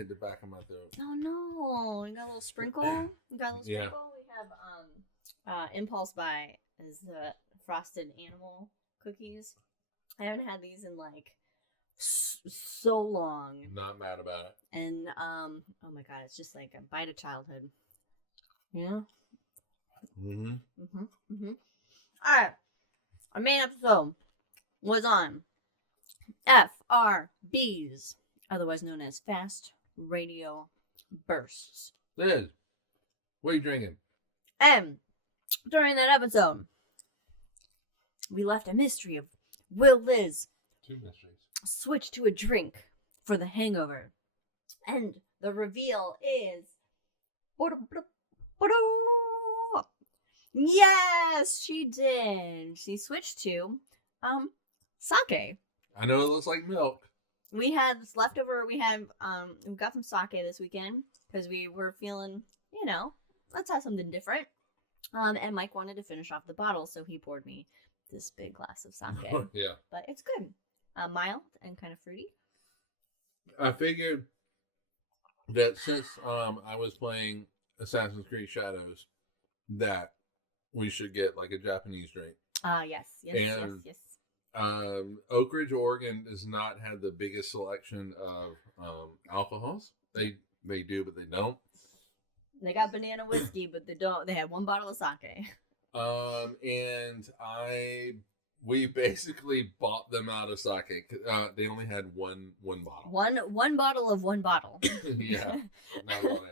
hit the back of my throat. Oh no! You got a little sprinkle. We have Impulse Buy is the frosted animal cookies. I haven't had these in like so long. Not mad about it. And oh my god, it's just like a bite of childhood. Yeah. All right. Our main episode was on FRBs, otherwise known as fast radio bursts. Liz, what are you drinking? And during that episode, we left a mystery of will Liz 2 mysteries switch to a drink for the hangover? And the reveal is yes, she did. She switched to sake. I know it looks like milk. We had leftover. We got some sake this weekend because we were feeling, let's have something different. And Mike wanted to finish off the bottle, so he poured me this big glass of sake. Yeah, but it's good, mild and kind of fruity. I figured that since I was playing Assassin's Creed Shadows, that we should get like a Japanese drink. Yes. Oak Ridge, Oregon does not have the biggest selection of alcohols. They do, but they don't. They got banana whiskey, but they don't. They have one bottle of sake. And we basically bought them out of sake. They only had one bottle. One bottle of one bottle. Yeah, not what I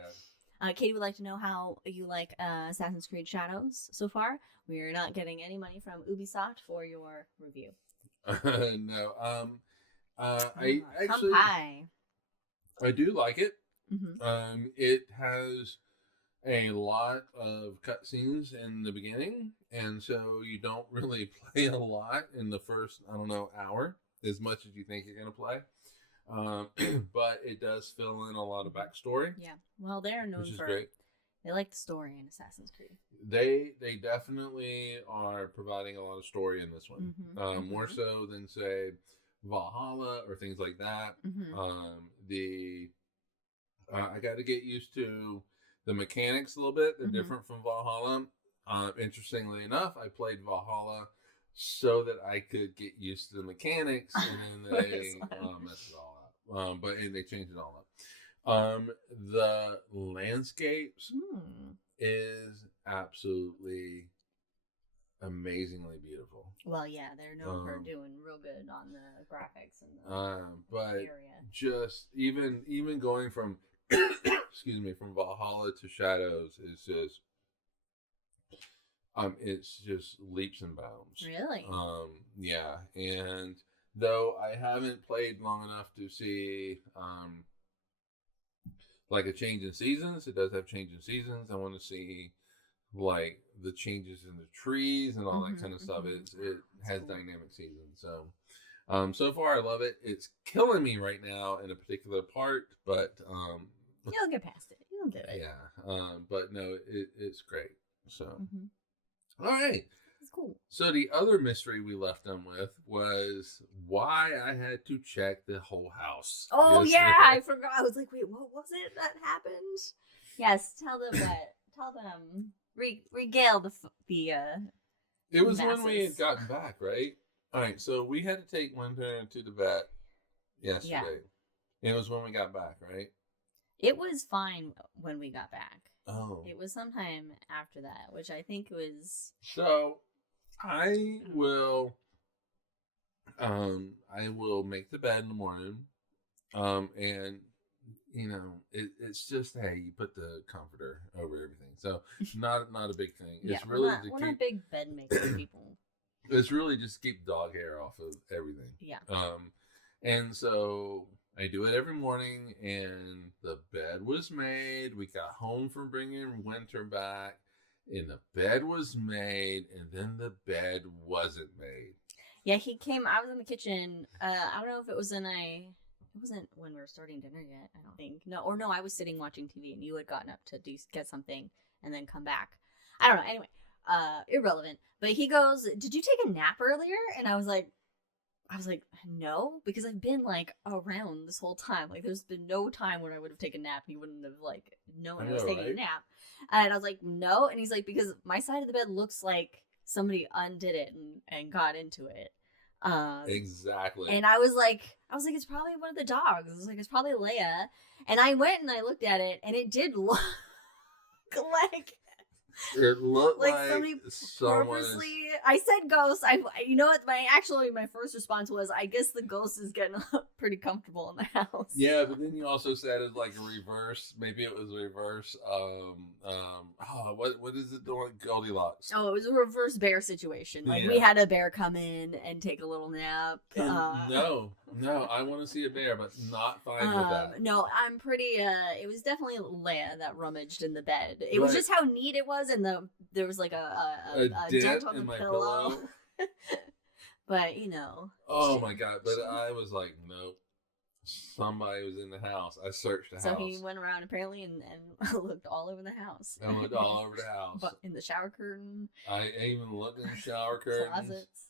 had. Katie would like to know how you like Assassin's Creed Shadows so far. We are not getting any money from Ubisoft for your review. No. I actually I do like it. Mm-hmm. It has a lot of cutscenes in the beginning, and so you don't really play a lot in the first, hour, as much as you think you're going to play. But it does fill in a lot of backstory. Yeah, well, they're known which is for great. They like the story in Assassin's Creed. They definitely are providing a lot of story in this one, more so than say Valhalla or things like that. I got to get used to the mechanics a little bit. They're different from Valhalla. Interestingly enough, I played Valhalla so that I could get used to the mechanics, and then they messed it all up. But they changed it all up. The landscapes is absolutely amazingly beautiful. Well, yeah, they're known for doing real good on the graphics and the area. Just even going from from Valhalla to Shadows is just it's just leaps and bounds. Really? Yeah, and though I haven't played long enough to see like a change in seasons, it does have change in seasons. I want to see like the changes in the trees and all that kind of stuff. It has dynamic seasons. So far I love it. It's killing me right now in a particular part, but you'll get past it. You'll do it. Yeah. But no, it's great. So all right. It's cool. So the other mystery we left them with was why I had to check the whole house. Oh yeah, I forgot. I was like, wait, what was it that happened? Yes, tell them what. Tell them. Regale the It was masses. when we had gotten back, right? All right, so we had to take Winter to the vet yesterday. Yeah. It was when we got back, right? It was fine when we got back. Oh. It was sometime after that, which I think was... So, I will make the bed in the morning, and, it's just, hey, you put the comforter over everything. So, not a big thing. Yeah, it's really we're not big bed making people. It's really just keep dog hair off of everything. Yeah. And so I do it every morning, and the bed was made. We got home from bringing Winter back, and the bed was made, and then the bed wasn't made. Yeah, he came. I was in the kitchen. I don't know if it wasn't when we were starting dinner yet. I don't think. No, I was sitting watching TV, and you had gotten up to get something and then come back. I don't know. Anyway, irrelevant. But he goes, "Did you take a nap earlier?" And I was like, I was like, no, because I've been like around this whole time. Like, there's been no time when I would have taken a nap and he wouldn't have like known I was taking a nap. And I was like, no. And he's like, because my side of the bed looks like somebody undid it and got into it. Exactly. And I was like, it's probably one of the dogs. I was like, it's probably Leia. And I went and I looked at it, and it did look like it looked like somebody purposely. I said ghost. You know what? My first response was, I guess the ghost is getting pretty comfortable in the house. Yeah, but then you also said it's like a reverse. Maybe it was a reverse. What is it doing? Goldilocks. Oh, it was a reverse bear situation. Like we had a bear come in and take a little nap. No, I want to see a bear, but not fine with that. No, I'm pretty. It was definitely Leia that rummaged in the bed. It was just how neat it was, and there was like a dent on the pillow. But Oh my god! But I was like, nope. Somebody was in the house. I searched the house. So he went around apparently and looked all over the house. I looked all over the house. But in the shower curtain. I even looked in the shower curtain. Closets.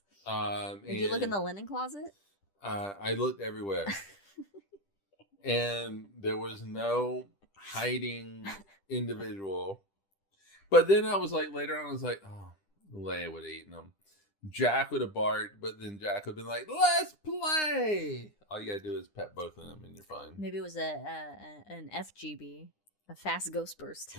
Did you look in the linen closet? I looked everywhere. And there was no hiding individual. But then I was like, later on, I was like, oh, Leia would have eaten them. Jack would have barked, but then Jack would have been like, let's play. All you gotta do is pet both of them and you're fine. Maybe it was an FGB, a fast ghost burst.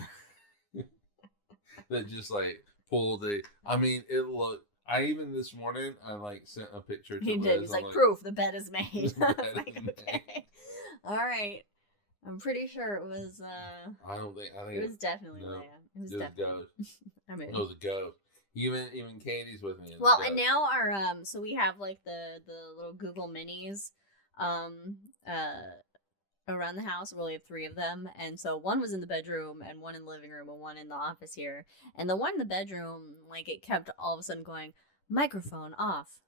That just like pulled it looked. I even this morning, I like sent a picture to He Liz. did. He's like, proof, the bed is made. Okay. All right. I'm pretty sure it was, I think it was definitely Leia. It was definitely. It was a ghost. Even Katie's with me. Well, and now our so we have like the little Google Minis around the house. We only have 3 of them, and so one was in the bedroom and one in the living room and one in the office here. And the one in the bedroom, like, it kept all of a sudden going, microphone off.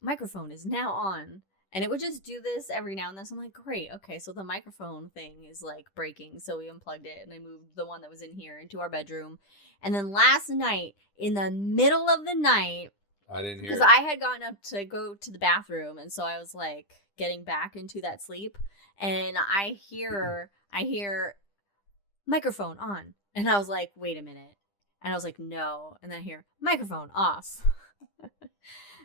Microphone is now on. And it would just do this every now and then. So I'm like, great, okay, so the microphone thing is like breaking. So we unplugged it and I moved the one that was in here into our bedroom. And then last night, in the middle of the night, I didn't hear, because I had gotten up to go to the bathroom, and so I was like getting back into that sleep, and I hear microphone on, and I was like, wait a minute, and I was like, no, and then I hear microphone off.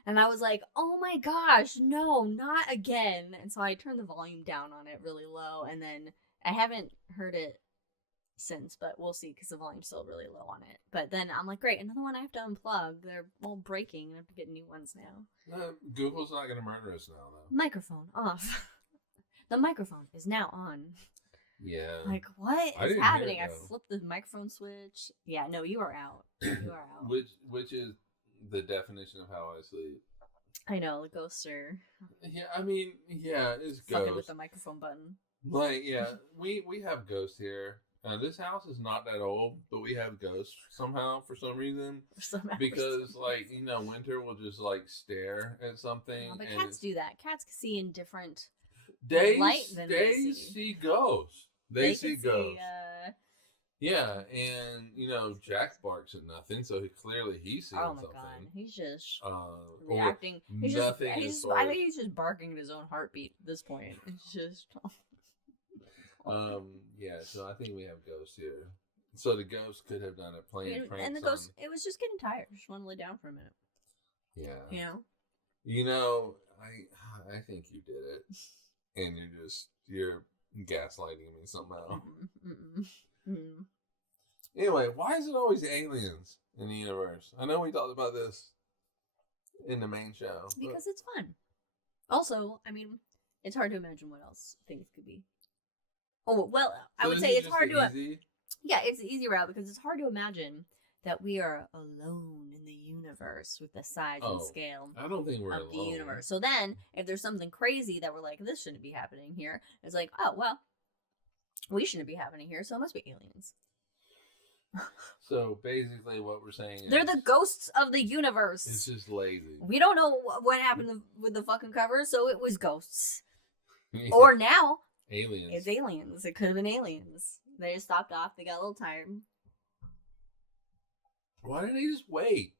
And I was like, oh my gosh, no, not again. And so I turned the volume down on it really low, and then I haven't heard it since, but we'll see because the volume's still really low on it. But then I'm like, great, another one I have to unplug. They're all breaking. I have to get new ones now. Google's not going to murder us now, though. Microphone off. The microphone is now on. Yeah. Like, what is happening? I flipped the microphone switch. Yeah, no, you are out. You are out. Which is the definition of how I sleep. I know, the ghosts are. Yeah, I mean, yeah, it's ghosts. Fucking with the microphone button. Like, yeah, we have ghosts here. This house is not that old, but we have ghosts somehow for some reason. Because, like, Winter will just like stare at something. Oh, but cats do that. Cats can see in different light than they see ghosts. They see ghosts. Yeah, and Jack barks at nothing, so clearly he's seeing something. Oh my god, he's just reacting. I think he's just barking at his own heartbeat at this point. It's just. Yeah, so I think we have ghosts here. So the ghost could have done it playing pranks. And the ghost, it was just getting tired. Just want to lay down for a minute. Yeah. I think you did it, and you're gaslighting me somehow. Anyway, why is it always aliens in the universe? I know we talked about this in the main show. Because it's fun. Also, I mean, it's hard to imagine what else things could be. Oh, well, I would say it's hard to... Yeah, it's the easy route because it's hard to imagine that we are alone in the universe with the size and scale I don't think we're of alone. The universe. So then, if there's something crazy that we're like, this shouldn't be happening here, it's like, oh, well, we shouldn't be happening here, so it must be aliens. So basically what we're saying is... They're the ghosts of the universe. It's just lazy. We don't know what happened with the fucking cover, so it was ghosts. Yeah. Or now... Aliens. It's aliens. It could have been aliens. They just stopped off. They got a little tired. Why didn't they just wait?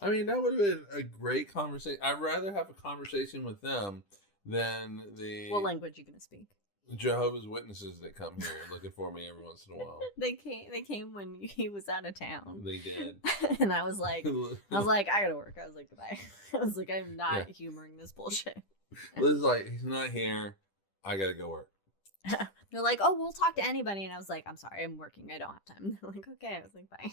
I mean, that would have been a great conversation. I'd rather have a conversation with them than the What language are you gonna speak? Jehovah's Witnesses that come here looking for me every once in a while. They came when he was out of town. They did. And I was like, I gotta work. I was like, goodbye. I was like, I'm not humoring this bullshit. Liz is like, he's not here. I gotta go work. They're like, oh, we'll talk to anybody. And I was like, I'm sorry, I'm working. I don't have time. They're like, okay. I was like, bye.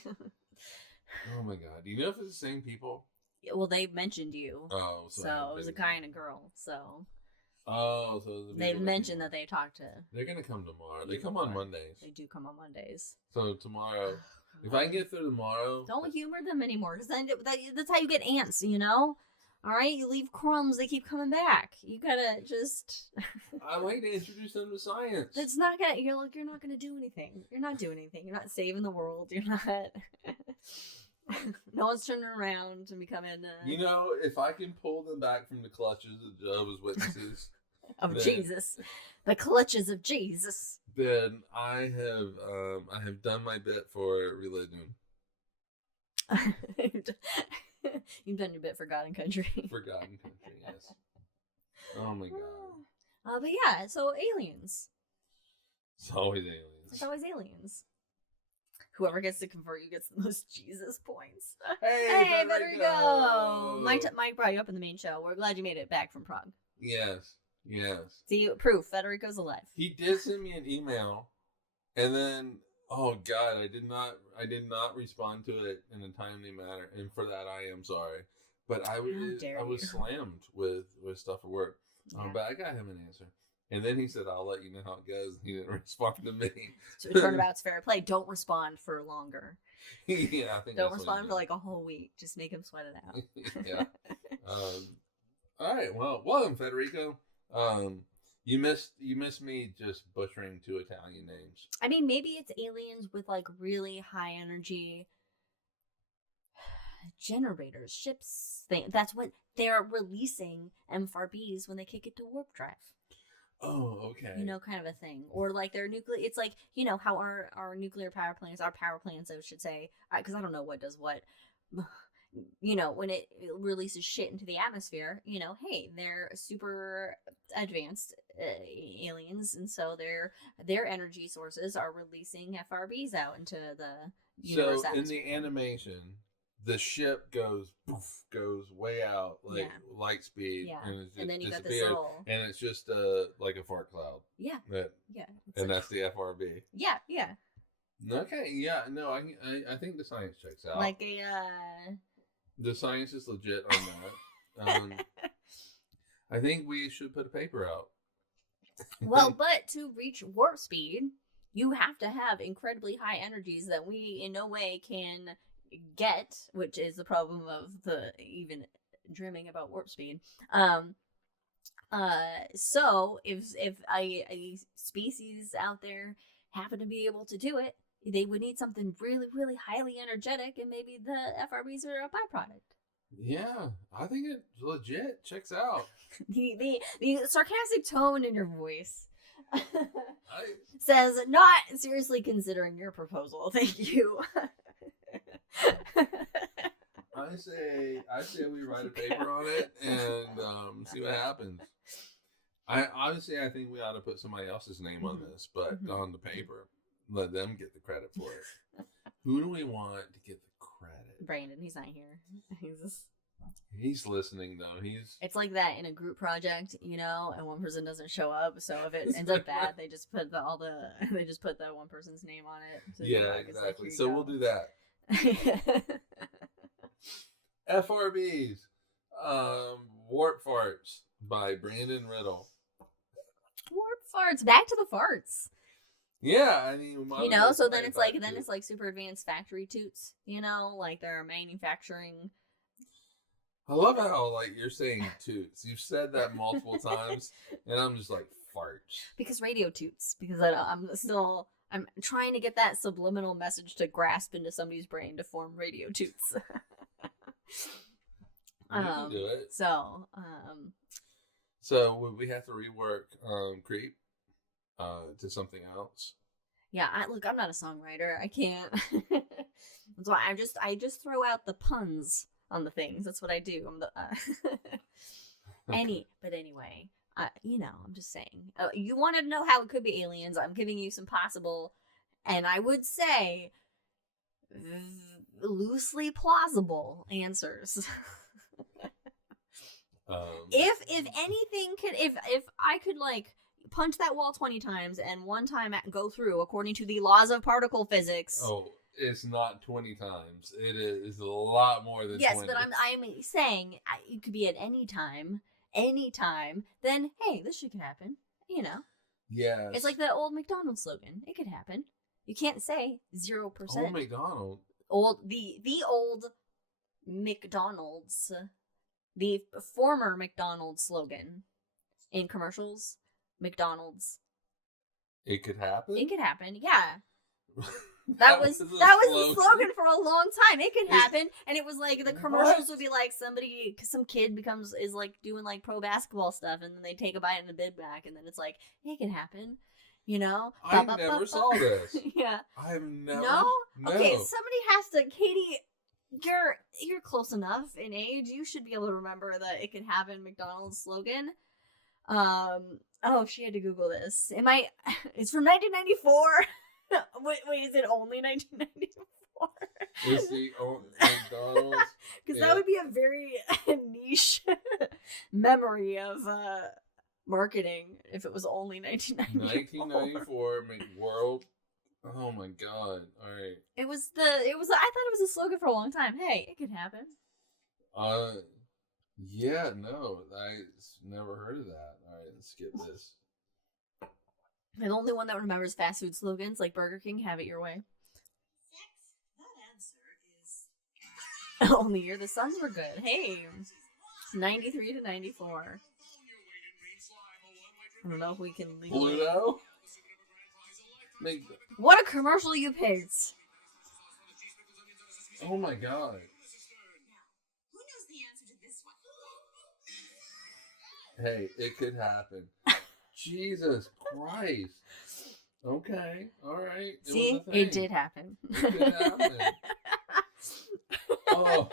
Oh my god. Do you know if it's the same people? Yeah, well, they mentioned you. Oh, so it was a guy and a girl. So. Oh, so they mentioned that they talked to. They're gonna come tomorrow. They come on Mondays. They do come on Mondays. So tomorrow, if I can get through tomorrow, don't humor them anymore. Because then that's how you get ants. You know. All right, you leave crumbs, they keep coming back. You gotta just. I like to introduce them to science. That's not gonna. You're not gonna do anything. You're not doing anything. You're not saving the world. You're not. No one's turning around and becoming. You know, if I can pull them back from the clutches of Jehovah's Witnesses, of Jesus, the clutches of Jesus, then I have done my bit for religion. You've done your bit for God and country. For God and country, yes. Oh my god. But yeah, so aliens. It's always aliens. It's always aliens. Whoever gets to convert you gets the most Jesus points. Hey, Federico! Mike brought you up in the main show. We're glad you made it back from Prague. Yes. See, proof. Federico's alive. He did send me an email, and then, oh god, I did not respond to it in a timely manner, and for that I am sorry. But I was slammed with stuff at work. Yeah. But I got him an answer. And then he said, I'll let you know how it goes. He didn't respond to me. So turnabout's fair play. Don't respond for longer. Yeah, I think don't respond for like a whole week. Just make him sweat it out. Yeah. All right. Well, welcome, Federico. You missed me just butchering 2 Italian names. I mean, maybe it's aliens with like really high energy generators, ships. That's what they're releasing MFRBs when they kick it to warp drive. Oh, okay. You know, kind of a thing. Or like their nuclear, it's like, you know, how our nuclear power plants, I should say, because I don't know what does what, you know, when it releases shit into the atmosphere, you know, hey, they're super advanced aliens, and so their energy sources are releasing FRBs out into the universe atmosphere. In the animation, the ship goes way out, like light speed, and then you got this little, and it's just like a fart cloud. Yeah. And that's the FRB. Yeah. Okay. Yeah. No, I think the science checks out. Like a. The science is legit on that. I think we should put a paper out. Well, but to reach warp speed, you have to have incredibly high energies that we in no way can get, which is the problem of the even dreaming about warp speed. So if a species out there happen to be able to do it, they would need something really, really highly energetic, and maybe the FRBs are a byproduct. Yeah, I think it legit checks out. The sarcastic tone in your voice says, not seriously considering your proposal. Thank you. I say we write a paper on it and see what happens. I think we ought to put somebody else's name on this, but on the paper. Let them get the credit for it. Who do we want to get the credit? Brandon, he's not here. He's listening though. It's like that in a group project, you know, and one person doesn't show up. So if it ends up bad, they just put the one person's name on it. So yeah, exactly. Like, so we'll do that. FRBs, Warp Farts by Brandon Riddle. Warp Farts, back to the farts. Yeah, I mean, you know, so then it's like super advanced factory toots, you know, like they're manufacturing. I love how like you're saying toots. You've said that multiple times, and I'm just like farts. Because radio toots. Because I'm trying to get that subliminal message to grasp into somebody's brain to form radio toots. You can do it. So would we have to rework Creep to something else? Yeah, I'm not a songwriter. I can't. That's why I just throw out the puns on the things. That's what I do. I'm the but anyway, I'm just saying. You want to know how it could be aliens? I'm giving you some possible, and I would say loosely plausible answers. If anything could, if I could like punch that wall 20 times and one time go through according to the laws of particle physics. Oh, it's not 20 times. It is a lot more than 20. Yes, but I'm saying it could be at any time. Then hey, this shit could happen. Yes. It's like the old McDonald's slogan. It could happen. You can't say 0%. Old McDonald. The old McDonald's, the former McDonald's slogan in commercials. McDonald's. It could happen. It could happen. Yeah. That was the slogan for a long time. It could happen, and it was like the commercials would be like some kid is like doing like pro basketball stuff, and then they take a bite in the bid back, and then it's like it can happen, I never saw this. Yeah, I've never. No. Okay, somebody has to. Katie, you're close enough in age. You should be able to remember that it can happen. McDonald's slogan. Oh, she had to Google this. It's from 1994. Wait, is it only 1994? Is the McDonald's? Because that would be a very niche memory of marketing if it was only 1994. 1994 McWorld. Oh my god! All right. I thought it was a slogan for a long time. Hey, it could happen. Yeah, no, I never heard of that. All right, let's skip this. I'm the only one that remembers fast food slogans like Burger King, have it your way. That answer is only year the Suns were good. Hey, 93 to 94. I don't know if we can legally. Pluto? What a commercial you picked! Oh my god. Who knows the answer to this one? Hey, it could happen. Jesus Christ. Okay, alright. See, it did happen. It did happen. Oh.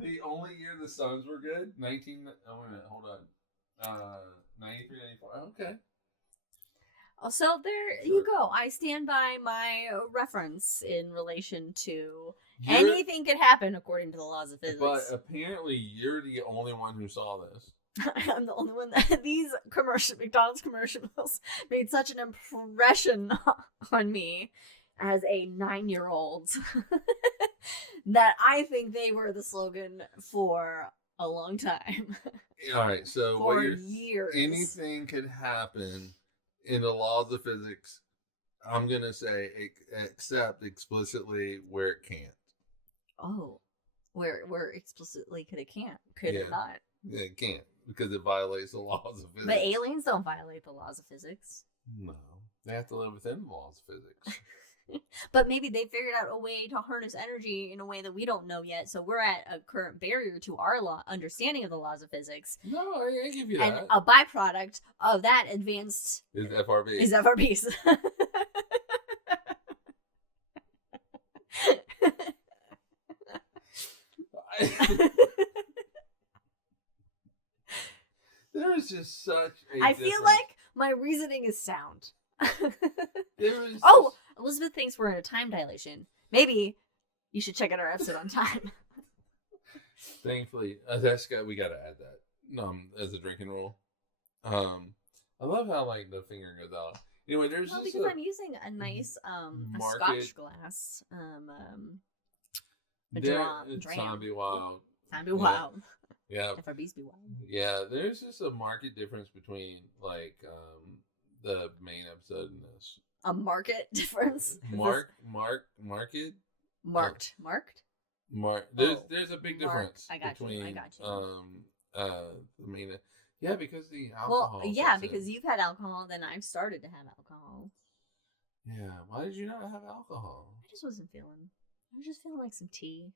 The only year the Suns were good? Oh, wait a minute, hold on. 93, 94. Okay. So there you go. I stand by my reference in relation to anything could happen according to the laws of physics. But apparently you're the only one who saw this. I'm the only one that these McDonald's commercials made such an impression on me as a 9-year-old that I think they were the slogan for a long time. All right, so for years. Anything could happen in the laws of physics. I'm gonna say except explicitly where it can't. Oh, where explicitly it can't? Could it not? Yeah, it can't. Because it violates the laws of physics. But aliens don't violate the laws of physics. No. They have to live within the laws of physics. But maybe they figured out a way to harness energy in a way that we don't know yet. So we're at a current barrier to our understanding of the laws of physics. No, I give you that. And a byproduct of that advanced... Is FRB. Is FRBs. There is just such a I feel like my reasoning is sound. Oh, Elizabeth thinks we're in a time dilation. Maybe you should check out our episode on time. Thankfully, we gotta add that as a drinking rule. I love how like the finger goes out. Anyway, there's because I'm using a nice a Scotch glass. Time be wild. Time be wild. Yeah. FRBs be wild. Yeah, there's just a market difference between like the main episode and this. A market difference? Market? Marked. There's a big difference between the main. Yeah, because the alcohol. Well, yeah, because you've had alcohol, then I've started to have alcohol. Yeah, why did you not have alcohol? I just wasn't feeling. I was just feeling like some tea.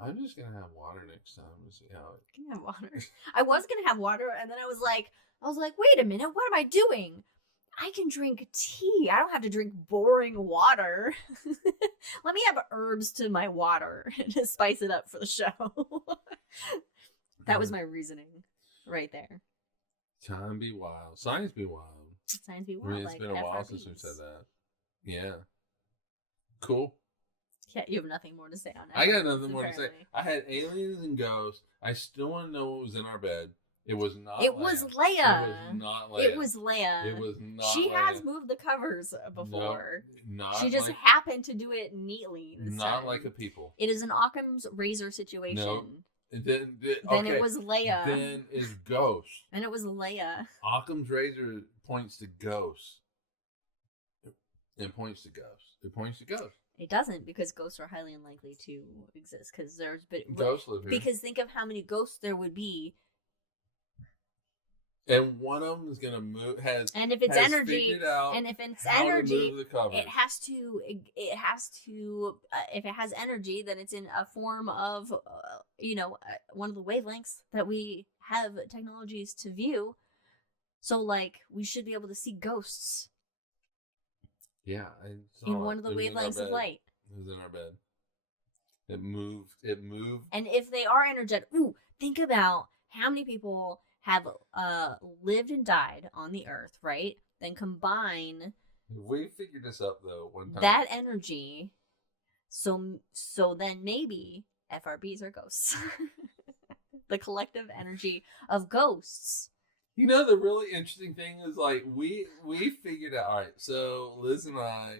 I'm just gonna have water next time to see how it. Can you have water? I was gonna have water, and then I was like, wait a minute, what am I doing? I can drink tea. I don't have to drink boring water. Let me have herbs to my water to spice it up for the show. That was my reasoning right there. Time be wild. Science be wild. Science be I wild. mean, it's like been a while FRBs. since we've said that. Yeah. Cool. Yeah, you have nothing more to say on it. I got nothing more to say. apparently. I had aliens and ghosts. I still want to know what was in our bed. It was not It Leia. was Leia. It was not Leia. It was Leia. It was not She Leia. has moved the covers before. No, not She just like, happened to do it neatly. This not time. like a people. It is an Occam's razor situation. No. Then Then it was Leia. Then is Ghost. And it was Leia. Occam's razor points to ghosts. It points to ghosts. It points to ghosts. It doesn't, because ghosts are highly unlikely to exist. Because there's been Ghosts live here. because think of how many ghosts there would be. And one of them is gonna move. And if it's has energy, figured out and if it's how to energy, move the covers. it has to. If it has energy, then it's in a form of, one of the wavelengths that we have technologies to view. So, like, we should be able to see ghosts Yeah, I saw in one of the It was in our wavelengths of bed. light. It was in our bed. It moved. It moved. And if they are energetic, think about how many people have lived and died on the earth, right? Then combine We figured this up though one time. that energy. So then maybe FRBs are ghosts. The collective energy of ghosts. You know, the really interesting thing is, like, we figured out. All right, so Liz and I,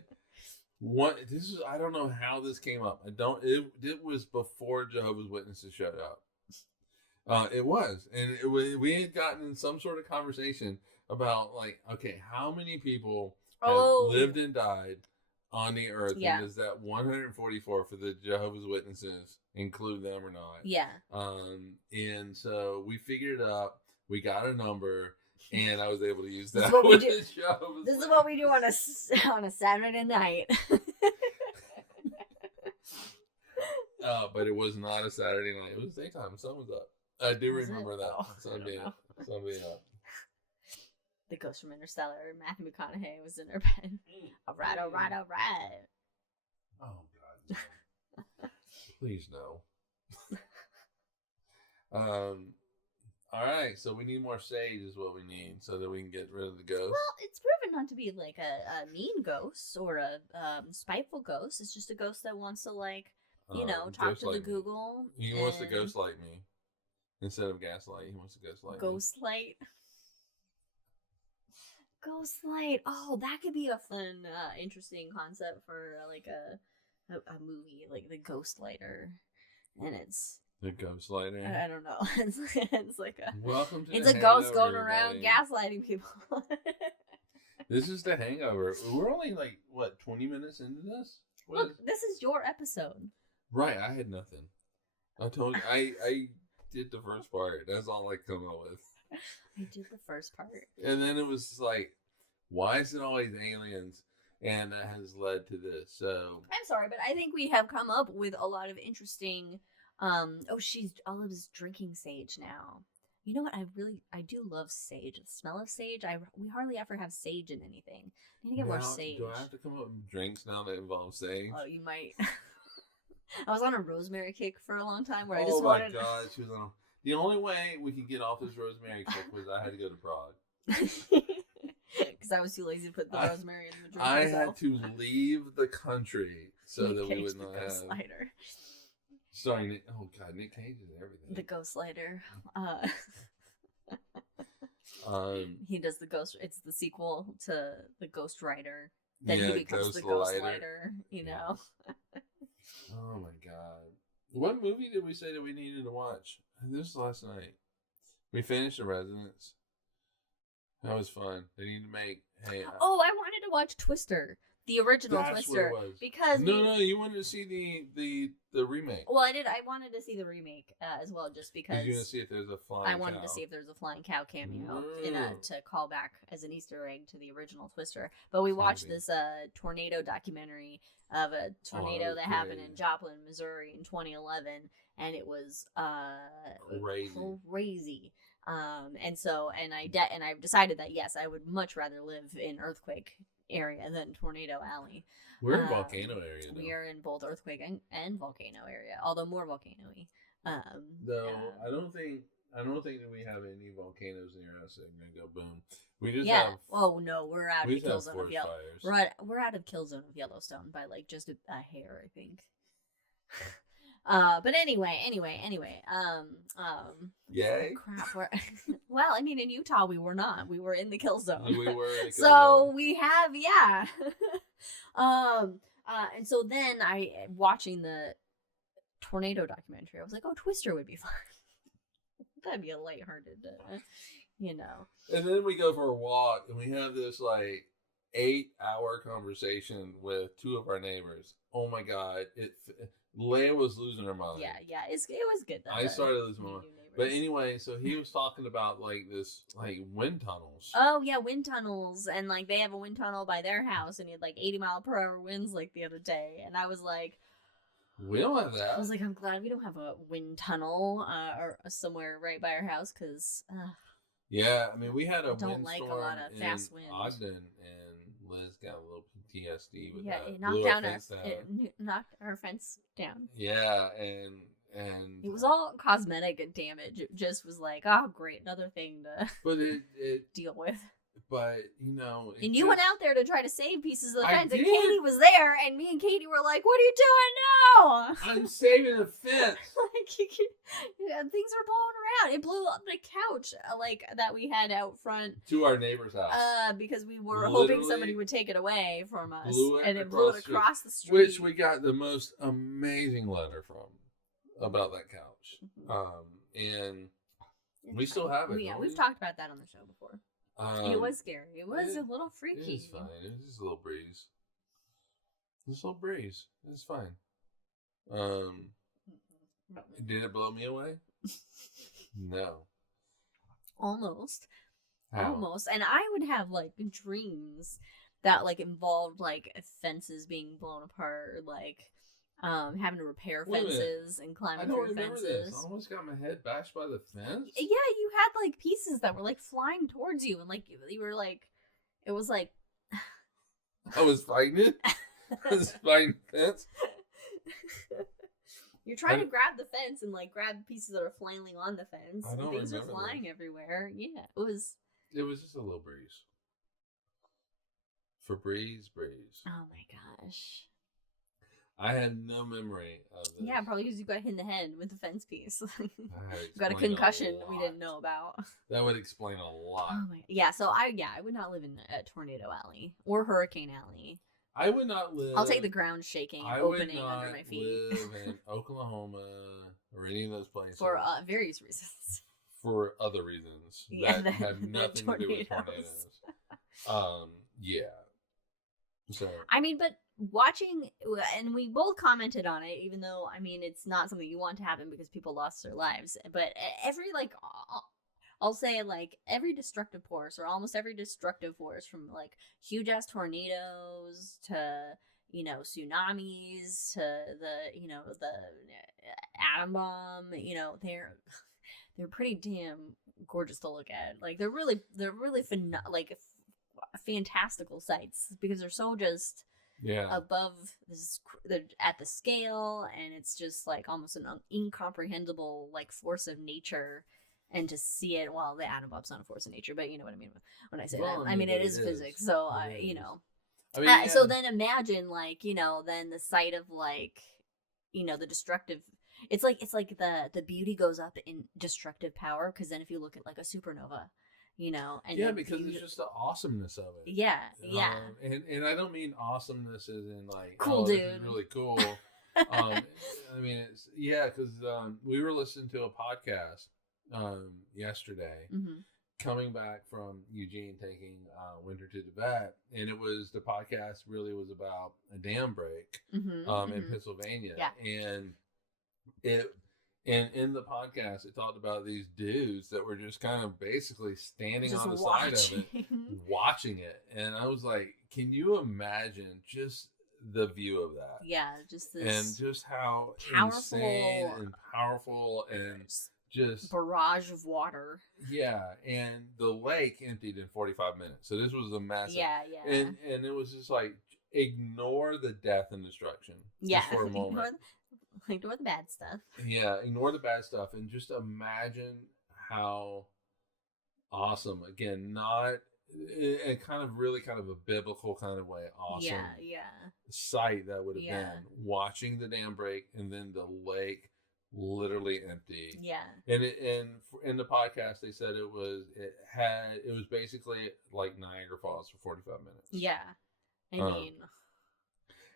I don't know how this came up. It was before Jehovah's Witnesses showed up. It was, and we had gotten in some sort of conversation about, like, okay, how many people have lived and died on the earth, Yeah. and is that 144 for the Jehovah's Witnesses, include them or not? Yeah. And so we figured it out. We got a number, and I was able to use This that is what we with do. the Jehovah's This is what we do on a Saturday night. But it was not a Saturday night. It was daytime. The sun was up. I do Was it? remember that. Oh, Sun I being don't up. Sun being up. The ghost from Interstellar, Matthew McConaughey, was in her bed. All right. Oh, God. No. Please, no. All right, so we need more sage is what we need so that we can get rid of the ghost. Well, it's proven not to be like a mean ghost or a spiteful ghost. It's just a ghost that wants to, like, talk to the ghostlight me. Google. He wants to and ghostlight me. Instead of gaslight, he wants to ghostlight me. Ghostlight. Ghostlight. Oh, that could be a fun, interesting concept for like a movie, like the Ghostlighter, and it's The ghostlighter. I don't know. It's like a Welcome to it's The a ghost Hangover, going around everybody. gaslighting people. This is The Hangover. We're only like, what, 20 minutes into this? What Look, this is your episode. Right, I had nothing. I told you, I did the first part. That's all I come up with. I did the first part. And then it was like, why is it always aliens? And that has led to this. So I'm sorry, but I think we have come up with a lot of interesting. Olive's drinking sage now. You know what? I do love sage. The smell of sage. We hardly ever have sage in anything. I need to get more now, sage. do I have to come up with drinks now that involve sage? Oh, you might. I was on a rosemary kick for a long time where I Oh just my wanted. God, she was on. The only way we could get off this rosemary kick was I had to go to Prague. Because I was too lazy to put the rosemary in the drink I myself. had to leave the country so Nick that we Cage, would the not ghost have. lighter. Sorry, Nick. Oh God, Nick Cage is everything. The ghost lighter. He does the ghost. It's the sequel to the Ghost Rider. Then he becomes the Ghost Lighter. You know. Oh my God! What movie did we say that we needed to watch? This was last night. We finished The Residence. That was fun. They need to make. Hey. Oh, I wanted to watch Twister, the original That's Twister, what it was. because No, you wanted to see the remake. Well, I did. I wanted to see the remake as well, just because You want to see if there's a flying. I wanted cow. to see if there's a flying cow cameo to call back as an Easter egg to the original Twister. But we watched this tornado documentary of a tornado that happened in Joplin, Missouri in 2011, and it was Crazy. crazy. And I've decided that yes, I would much rather live in earthquake area than tornado alley. We're in volcano area now. We are in both earthquake and volcano area, although more volcano-y. I don't think that we have any volcanoes near us that are gonna go boom. We just yeah. have. Oh no, we're out of We the just kill have zone of forest Yellowstone. fires. We're out of kill zone of Yellowstone by like just a hair, I think. But anyway. Yay. Crap. Well, I mean, in Utah, we were not. We were in the kill zone. We were in the kill So zone. we have, yeah. And so then watching the tornado documentary, I was like, oh, Twister would be fun. That'd be a lighthearted, And then we go for a walk, and we have this like 8-hour conversation with 2 of our neighbors. Oh my God! Leia was losing her mind. Yeah. It was good. Though, I started losing my meeting mind. new neighbors. But anyway, so he was talking about like this, like wind tunnels. Oh yeah, wind tunnels, and like they have a wind tunnel by their house, and he had like 80-mile-per-hour winds like the other day, and I was like, We don't have that. I was like, I'm glad we don't have a wind tunnel or somewhere right by our house, because Yeah, I mean, we had a I don't windstorm like a lot of in fast wind. Ogden, and Liz got a little PTSD with that. it Blew knocked our fence down. Yeah, and It was all cosmetic damage. It just was like, oh great, another thing to but it deal with. but it And you went out there to try to save pieces of the I fence, and did. Katie was there, and me and Katie were like, "What are you doing now?" I'm saving the fence. Things were blowing around. It blew up the couch, like that we had out front, To our neighbor's house. because we were hoping Literally somebody would take it away from us, blew it and it blew it across across the street. Which we got the most amazing letter from about that couch. And we still have it. Yeah, don't we've we? talked about that on the show before. It was scary. It was a little It freaky. is fine. It's just a little breeze. Just a little breeze. It's fine. Did it blow me away? No. Almost. How? Almost. And I would have like dreams that like involved like fences being blown apart, or like having to repair Wait a minute. fences and I climbing don't through remember fences. this. I almost got my head bashed by the fence. Yeah, you had like pieces that were like flying towards you, and like you were like, it was like I was fighting it. I was fighting the fence. you're trying to grab the fence and like grab pieces that are flailing on the fence. I don't and things are remember flying this. everywhere. Yeah, it was. It was just a little breeze. Febreze breeze. Oh my gosh. I had no memory of this. Yeah, probably because you got hit in the head with the fence piece. That Got a explained concussion we lot. didn't know about. That would explain a lot. Oh my! Yeah, so I would not live in a tornado alley or hurricane alley. I would not live. I'll take the ground shaking and I would opening not under my feet live in Oklahoma or any of those places for various reasons. for other reasons Yeah, that have than nothing to do with tornadoes. tornadoes. Yeah. So I mean, but watching, and we both commented on it, even though I mean it's not something you want to happen because people lost their lives. But every like, I'll say like every destructive force, or almost every destructive force, from like huge ass tornadoes to tsunamis to the atom bomb. They're pretty damn gorgeous to look at. Like they're really fantastical sights because they're so just above this, they're at the scale, and it's just like almost an incomprehensible like force of nature. And to see it, well, the atom bomb's not a force of nature, but you know what I mean when I say that. I mean, it is physics, so so then imagine like then the sight of like the destructive. It's like the beauty goes up in destructive power, because then if you look at like a supernova, and because it's just the awesomeness of it. Yeah. And I don't mean awesomeness as in like Cool, this dude. is really cool. I mean it's because we were listening to a podcast yesterday, coming back from Eugene taking Winter to the vet, and it was the podcast really was about a dam break in Pennsylvania, and in the podcast it talked about these dudes that were just kind of basically standing Just on the side of it watching it, and I was like, can you imagine just the view of that? Yeah, just this and just how powerful insane and powerful and just barrage of water. Yeah, and the lake emptied in 45 minutes. So this was a massive. Yeah. And it was just like ignore the death and destruction. Yeah, just for a moment. Ignore the bad stuff. Yeah, ignore the bad stuff and just imagine how awesome. Again, not in kind of a biblical kind of way. Awesome. Yeah. Sight that would have Yeah. been watching the dam break and then the lake literally empty. Yeah. And in the podcast they said it was basically like Niagara Falls for 45 minutes. Yeah. I mean,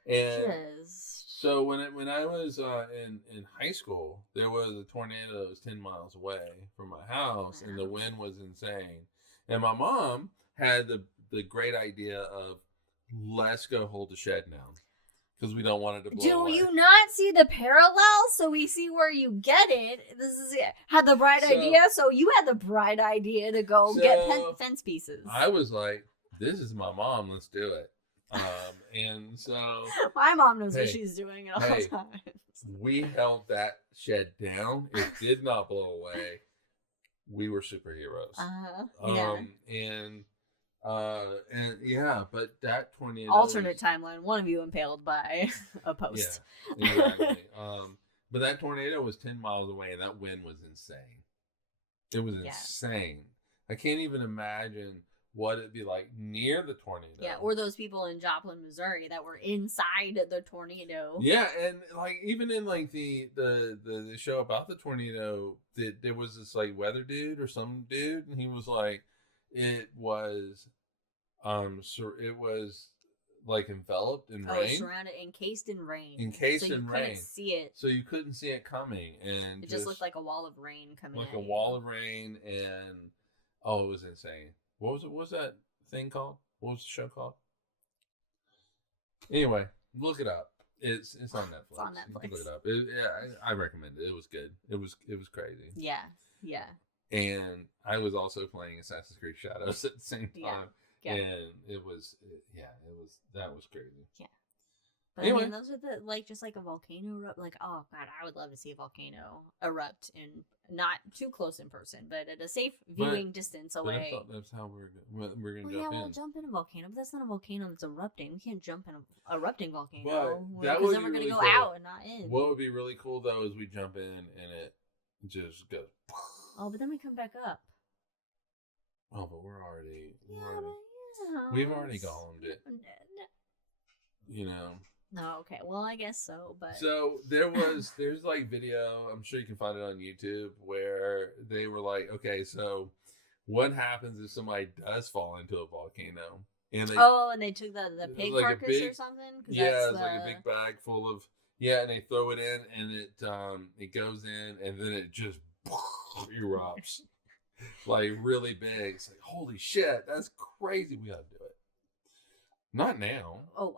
and just... so when I was in high school, there was a tornado that was 10 miles away from my house, and the wind was insane. And my mom had the great idea of, let's go hold the shed now because we don't want it to blow away. Do you not see the parallel? So we see where you get it. This is had the bright idea. So you had the bright idea to go get fence pieces. I was like, this is my mom. Let's do it. And so my mom knows what she's doing at all times. We held that shed down. It did not blow away. We were superheroes. And yeah, but that tornado. Alternate timeline. One of you impaled by a post. Yeah, exactly. But that tornado was 10 miles away, and that wind was insane. It was insane. I can't even imagine what it'd be like near the tornado. Yeah, or those people in Joplin, Missouri that were inside the tornado. Yeah, and like even in like the show about the tornado, there was this like weather dude or some dude, and he was like, it was like enveloped in rain. Surrounded, encased in rain. Encased in rain. So you couldn't see it. So you couldn't see it coming, and it just looked like a wall of rain coming. Like a wall of rain, and it was insane. What was that thing called? What was the show called? Anyway, look it up. It's on Netflix. It's on Netflix. Look it up. I recommend it. It was good. It was crazy. Yeah. And I was also playing Assassin's Creed Shadows at the same time. Yeah. And that was crazy. Yeah. But anyway. I mean, those are just like a volcano erupt. Like, oh god, I would love to see a volcano erupt in not too close in person, but at a safe viewing distance away. But I thought that's how we're gonna jump in. Yeah, we'll jump in a volcano, but that's not a volcano that's erupting. We can't jump in an erupting volcano. But that would then we're really gonna go cool. out and not in. What would be really cool though is we jump in and it just goes. Oh, but then we come back up. Oh, but we've already golemed it. You know. No, okay. Well, I guess so, but so there's like video, I'm sure you can find it on YouTube, where they were like, okay, so what happens if somebody does fall into a volcano? And they took the pig like carcass or something? Yeah, it's like a big bag full of and they throw it in and it goes in and then it just erupts. Like really big. It's like, holy shit, that's crazy. We gotta do it. Not now. Oh,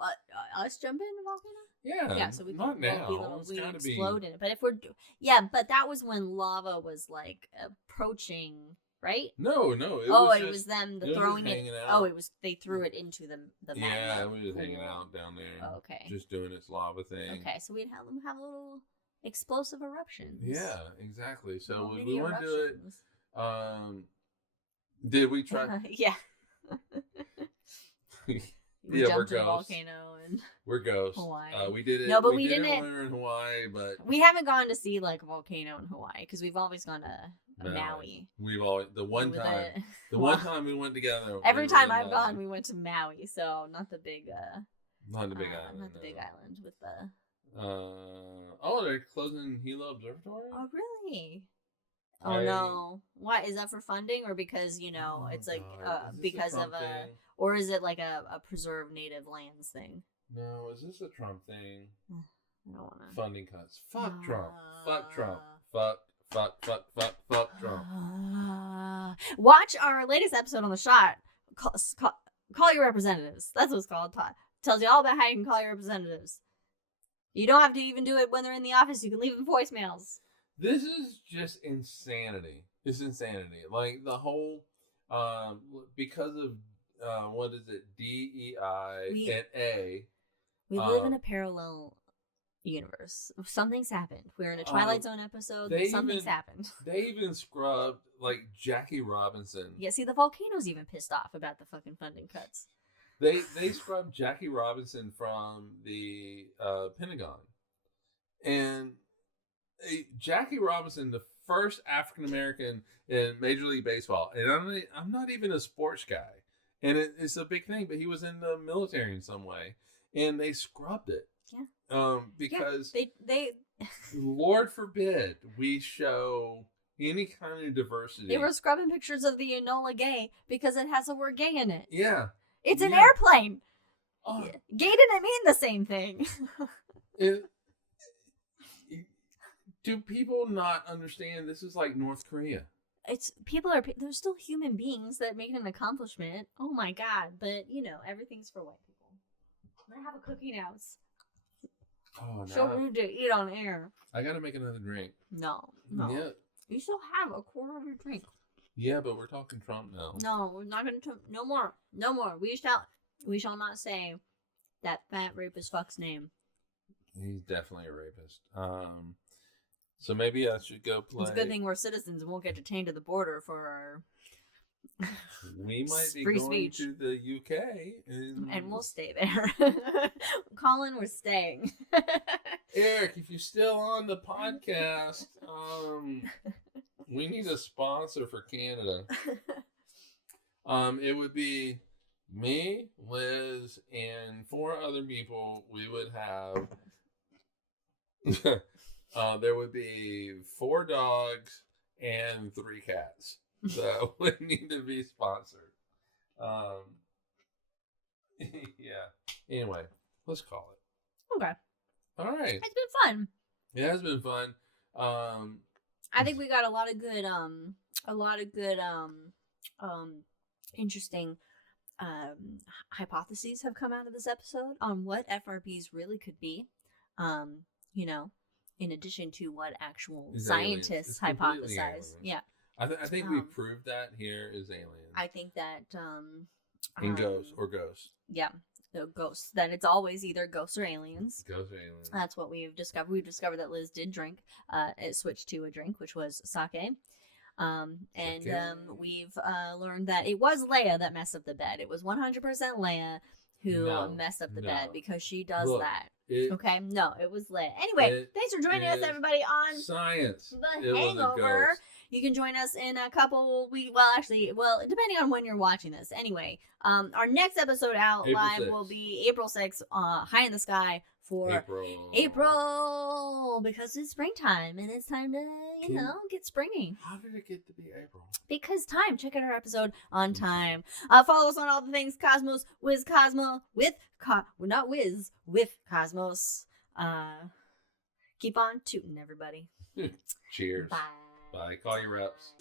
us jump in the volcano? Yeah. Yeah, so we not now. We explode in it. But if but that was when lava was like approaching, right? No. It was them throwing it. Out. They threw it into the magma. Yeah, it was just hanging out down there. Oh, okay. Just doing its lava thing. Okay, so we'd have them have little explosive eruptions. Yeah, exactly. So we went to it. Did we try? Yeah. We jumped in a volcano and we're ghosts. Hawaii. We did it. No, but we didn't. When we were in Hawaii, but we haven't gone to see like a volcano in Hawaii because we've always gone to Maui. We've always the one time we went together. Every time I've gone, we went to Maui. So not the big. Not the big island. Not the big island with the. They're closing Hilo Observatory. Oh really? Oh no! Why is that for funding or because it's like because of or is it like a preserve native lands thing? No, is this a Trump thing? I don't want to funding cuts. Fuck Trump. Fuck Trump. Fuck Trump. Watch our latest episode on the shot. Call your representatives. That's what it's called. Tells you all about how you can call your representatives. You don't have to even do it when they're in the office. You can leave them voicemails. This is just insanity. It's insanity. Like the whole, because of, what is it? DEI and A. We live in a parallel universe. Something's happened. We're in a Twilight Zone episode. Something's happened. They even scrubbed like Jackie Robinson. Yeah, see, the volcano's even pissed off about the fucking funding cuts. They scrubbed Jackie Robinson from the Pentagon, and Jackie Robinson, the first African American in Major League Baseball, and I'm not even a sports guy, and it's a big thing, but he was in the military in some way, and they scrubbed it. Yeah. Because they Lord forbid we show any kind of diversity. They were scrubbing pictures of the Enola Gay because it has a word gay in it. Yeah. It's an airplane. Oh. Gay didn't mean the same thing. Do people not understand this is like North Korea? They're still human beings that made an accomplishment. Oh my god. But, everything's for white people. I'm going to have a cookie now. Oh, no. So rude to eat on air. I gotta make another drink. No. Yeah. You still have a quarter of your drink. Yeah, but we're talking Trump now. No, we're not going to. No more. We shall not say that fat rapist fuck's name. He's definitely a rapist. So maybe I should go play. It's a good thing we're citizens and won't get detained at the border for our. We might be free going speech to the UK, and we'll stay there. Colin, we're staying. Eric, if you're still on the podcast, we need a sponsor for Canada. It would be me, Liz, and 4 other people. We would have. There would be 4 dogs and 3 cats. So we need to be sponsored. Yeah. Anyway, let's call it. Okay. All right. It's been fun. It has been fun. I think we got a lot of good interesting hypotheses have come out of this episode on what FRBs really could be. In addition to what actual scientists hypothesize. Yeah. I think we proved that here is aliens. I think that in ghosts. Yeah, the ghosts. That it's always either ghosts or aliens. Ghosts or aliens. That's what we've discovered. We've discovered that Liz did drink. It switched to a drink, which was sake. We've learned that it was Leia that messed up the bed. It was 100% Leia who messed up the bed because she does that. Okay, no, it was Leia. Anyway, thanks for joining us, everybody, on Science. The Hangover. You can join us in a couple weeks. Well, depending on when you're watching this. Anyway, our next episode out live will be April 6th, High in the Sky for April, because it's springtime and it's time to, get springy. How did it get to be April? Because time. Check out our episode on time. Follow us on all the things Cosmos with Cosmo with Cosmos. Keep on tooting, everybody. Cheers. Bye. Bye. Call your reps.